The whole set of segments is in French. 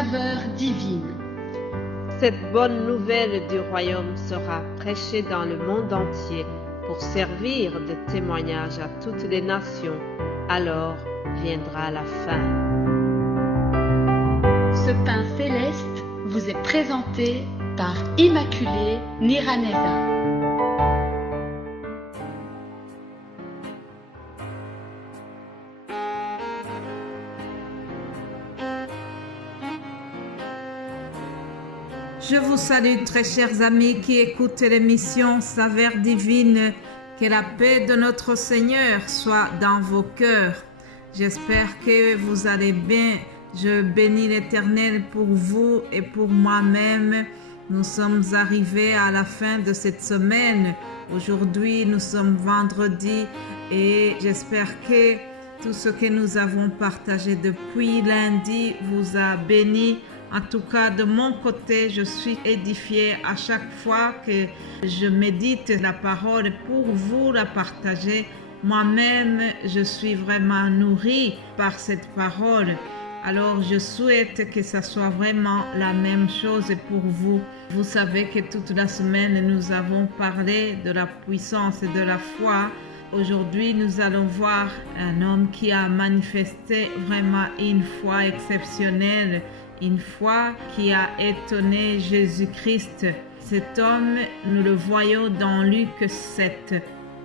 saveur divine. Cette bonne nouvelle du royaume sera prêchée dans le monde entier pour servir de témoignage à toutes les nations. Alors viendra la fin. Ce pain céleste vous est présenté par Immaculée Niraneza. Je vous salue très chers amis qui écoutent l'émission Saveur divine. Que la paix de notre Seigneur soit dans vos cœurs. J'espère que vous allez bien. Je bénis l'Éternel pour vous et pour moi-même. Nous sommes arrivés à la fin de cette semaine. Aujourd'hui, nous sommes vendredi et j'espère que tout ce que nous avons partagé depuis lundi vous a béni. En tout cas, de mon côté, je suis édifiée à chaque fois que je médite la parole pour vous la partager. Moi-même, je suis vraiment nourrie par cette parole. Alors, je souhaite que ça soit vraiment la même chose pour vous. Vous savez que toute la semaine, nous avons parlé de la puissance et de la foi. Aujourd'hui, nous allons voir un homme qui a manifesté vraiment une foi exceptionnelle. Une foi qui a étonné Jésus-Christ. Cet homme, nous le voyons dans Luc 7.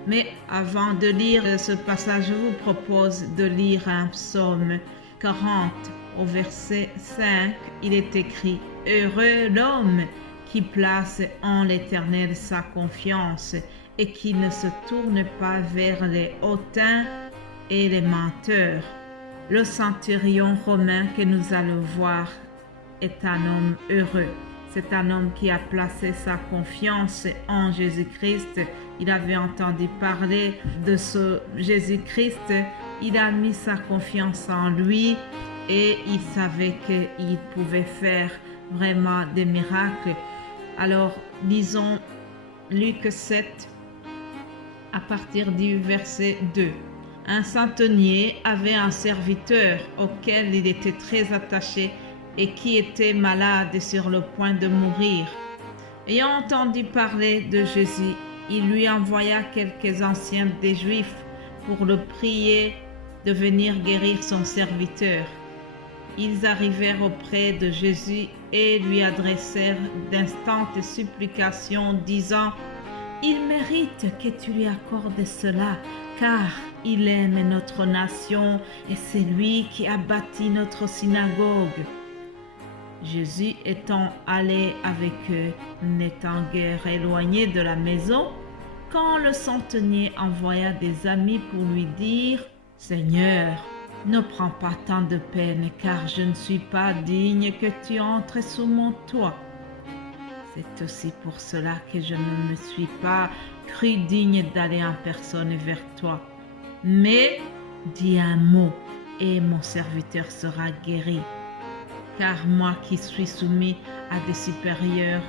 Mais avant de lire ce passage, je vous propose de lire un psaume 40 au verset 5. Il est écrit « Heureux l'homme qui place en l'Éternel sa confiance et qui ne se tourne pas vers les hautains et les menteurs. » Le centurion romain que nous allons voir est un homme heureux. C'est un homme qui a placé sa confiance en Jésus-Christ. Il avait entendu parler de ce Jésus-Christ. Il a mis sa confiance en lui et il savait qu'il pouvait faire vraiment des miracles. Alors, lisons Luc 7 à partir du verset 2. Un centenier avait un serviteur auquel il était très attaché et qui était malade sur le point de mourir. Ayant entendu parler de Jésus, il lui envoya quelques anciens des Juifs pour le prier de venir guérir son serviteur. Ils arrivèrent auprès de Jésus et lui adressèrent d'instantes supplications, disant « Il mérite que tu lui accordes cela, car il aime notre nation et c'est lui qui a bâti notre synagogue. » Jésus étant allé avec eux, n'étant guère éloigné de la maison, quand le centenier envoya des amis pour lui dire « Seigneur, ne prends pas tant de peine, car je ne suis pas digne que tu entres sous mon toit. C'est aussi pour cela que je ne me suis pas cru digne d'aller en personne vers toi. Mais dis un mot et mon serviteur sera guéri. Car moi qui suis soumis à des supérieurs,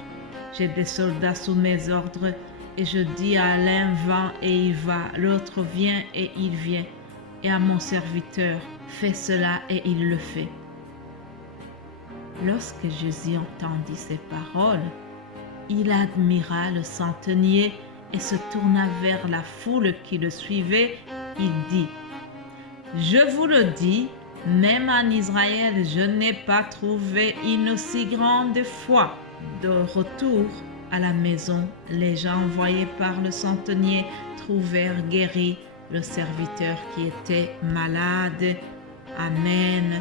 j'ai des soldats sous mes ordres, et je dis à l'un va et il va, l'autre vient et il vient, et à mon serviteur fais cela et il le fait. » Lorsque Jésus entendit ces paroles, il admira le centenier et se tourna vers la foule qui le suivait. Il dit « Je vous le dis, même en Israël, je n'ai pas trouvé une aussi grande foi. » De retour à la maison, les gens envoyés par le centenier trouvèrent guéri le serviteur qui était malade. Amen.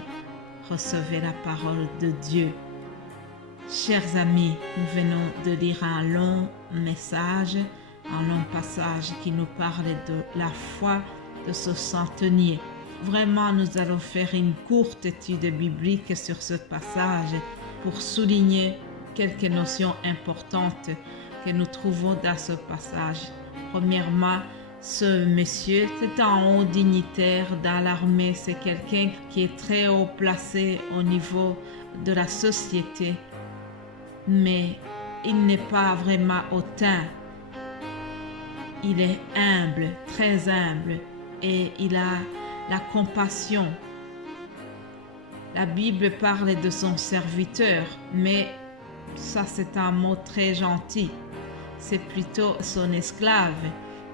Recevez la parole de Dieu. Chers amis, nous venons de lire un long message, un long passage qui nous parle de la foi de ce centenier. Vraiment, nous allons faire une courte étude biblique sur ce passage pour souligner quelques notions importantes que nous trouvons dans ce passage. Premièrement, ce monsieur, c'est un haut dignitaire dans l'armée, c'est quelqu'un qui est très haut placé au niveau de la société, mais il n'est pas vraiment hautain. Il est humble, très humble, et il a la compassion. La Bible parle de son serviteur, mais ça c'est un mot très gentil. C'est plutôt son esclave.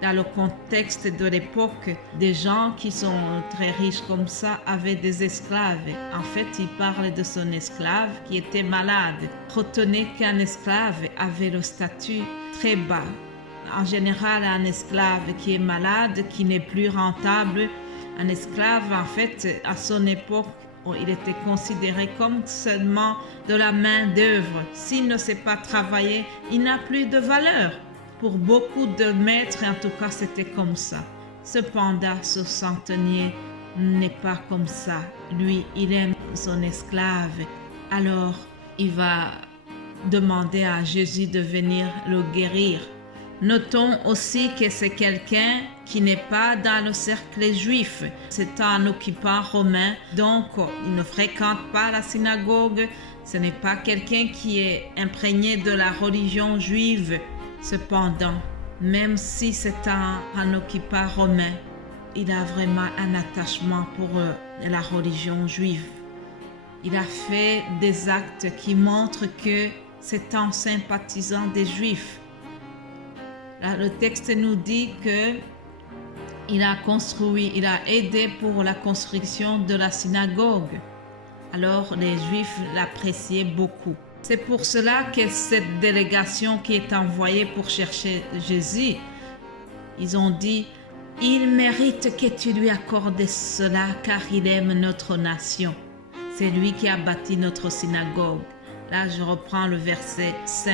Dans le contexte de l'époque, des gens qui sont très riches comme ça avaient des esclaves. En fait, il parle de son esclave qui était malade. Retenez qu'un esclave avait le statut très bas. En général, un esclave qui est malade, qui n'est plus rentable, un esclave, en fait, à son époque, il était considéré comme seulement de la main-d'œuvre. S'il ne sait pas travailler, il n'a plus de valeur. Pour beaucoup de maîtres, en tout cas, c'était comme ça. Cependant, ce centenier n'est pas comme ça. Lui, il aime son esclave. Alors, il va demander à Jésus de venir le guérir. Notons aussi que c'est quelqu'un qui n'est pas dans le cercle juif. C'est un occupant romain, donc il ne fréquente pas la synagogue. Ce n'est pas quelqu'un qui est imprégné de la religion juive. Cependant, même si c'est un occupant romain, il a vraiment un attachement pour la religion juive. Il a fait des actes qui montrent que c'est un sympathisant des Juifs. Là, le texte nous dit que il a aidé pour la construction de la synagogue. Alors les Juifs l'appréciaient beaucoup. C'est pour cela que cette délégation qui est envoyée pour chercher Jésus, ils ont dit, il mérite que tu lui accordes cela car il aime notre nation. C'est lui qui a bâti notre synagogue. Là, je reprends le verset 5.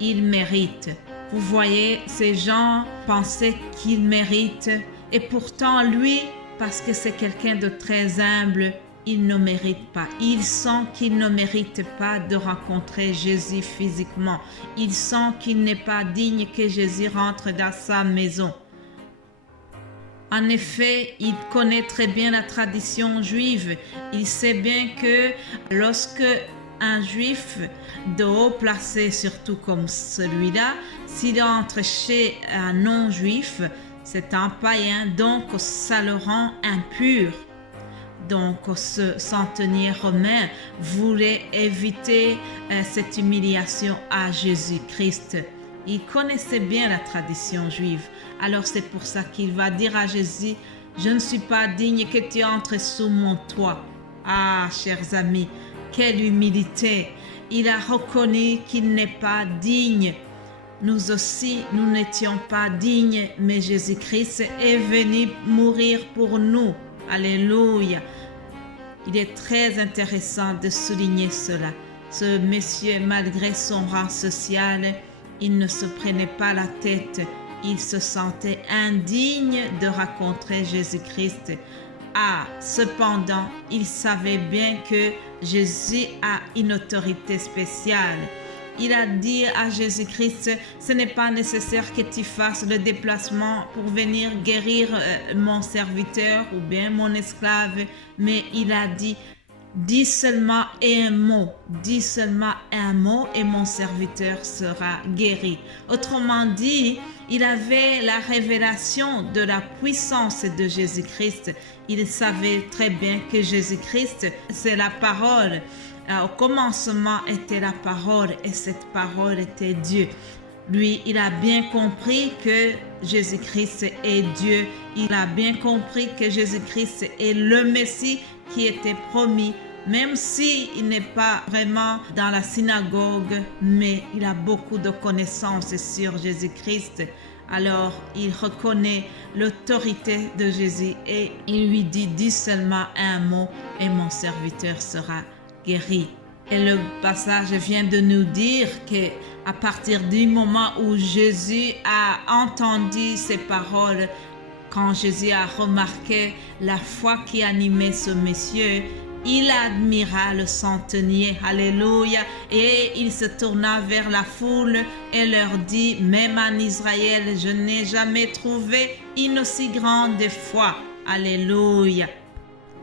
Il mérite. Vous voyez, ces gens pensaient qu'il mérite et pourtant lui, parce que c'est quelqu'un de très humble, il ne mérite pas. Il sent qu'il ne mérite pas de rencontrer Jésus physiquement. Il sent qu'il n'est pas digne que Jésus rentre dans sa maison. En effet, il connaît très bien la tradition juive. Il sait bien que lorsque un juif de haut placé, surtout comme celui-là, s'il entre chez un non-juif, c'est un païen, donc ça le rend impur. Donc ce centenier romain voulait éviter cette humiliation à Jésus-Christ. Il connaissait bien la tradition juive. Alors c'est pour ça qu'il va dire à Jésus, « Je ne suis pas digne que tu entres sous mon toit. » Ah, chers amis, quelle humilité! Il a reconnu qu'il n'est pas digne. Nous aussi, nous n'étions pas dignes, mais Jésus-Christ est venu mourir pour nous. Alléluia! Il est très intéressant de souligner cela. Ce monsieur, malgré son rang social, il ne se prenait pas la tête. Il se sentait indigne de rencontrer Jésus-Christ. Ah, cependant, il savait bien que Jésus a une autorité spéciale. Il a dit à Jésus-Christ, ce n'est pas nécessaire que tu fasses le déplacement pour venir guérir mon serviteur ou bien mon esclave, mais il a dit, dis seulement un mot et mon serviteur sera guéri. Autrement dit, il avait la révélation de la puissance de Jésus-Christ. Il savait très bien que Jésus-Christ, c'est la parole. Au commencement était la parole et cette parole était Dieu. Lui, il a bien compris que Jésus-Christ est Dieu. Il a bien compris que Jésus-Christ est le Messie qui était promis. Même s'il n'est pas vraiment dans la synagogue, mais il a beaucoup de connaissances sur Jésus-Christ. Alors, il reconnaît l'autorité de Jésus et il lui dit, dis seulement un mot et mon serviteur sera guéri. Et le passage vient de nous dire qu'à partir du moment où Jésus a entendu ces paroles, quand Jésus a remarqué la foi qui animait ce monsieur, il admira le centenier, alléluia, et il se tourna vers la foule et leur dit, même en Israël, je n'ai jamais trouvé une aussi grande foi, alléluia.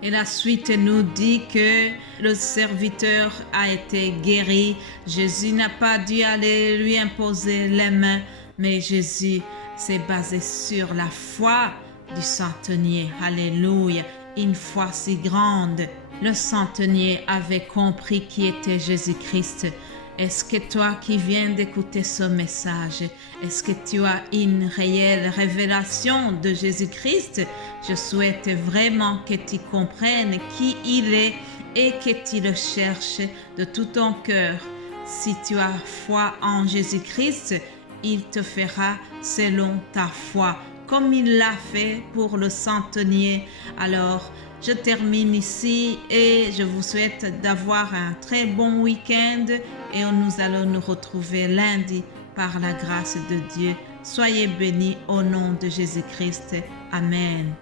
Et la suite nous dit que le serviteur a été guéri. Jésus n'a pas dû aller lui imposer les mains, mais Jésus s'est basé sur la foi du centenier. Alléluia, une foi si grande. le centenier avait compris qui était Jésus-Christ. Est-ce que toi qui viens d'écouter ce message, est-ce que tu as une réelle révélation de Jésus-Christ? Je souhaite vraiment que tu comprennes qui il est et que tu le cherches de tout ton cœur. Si tu as foi en Jésus-Christ, il te fera selon ta foi, comme il l'a fait pour le centenier. Alors, je termine ici et je vous souhaite d'avoir un très bon week-end et nous allons nous retrouver lundi par la grâce de Dieu. Soyez bénis au nom de Jésus-Christ. Amen.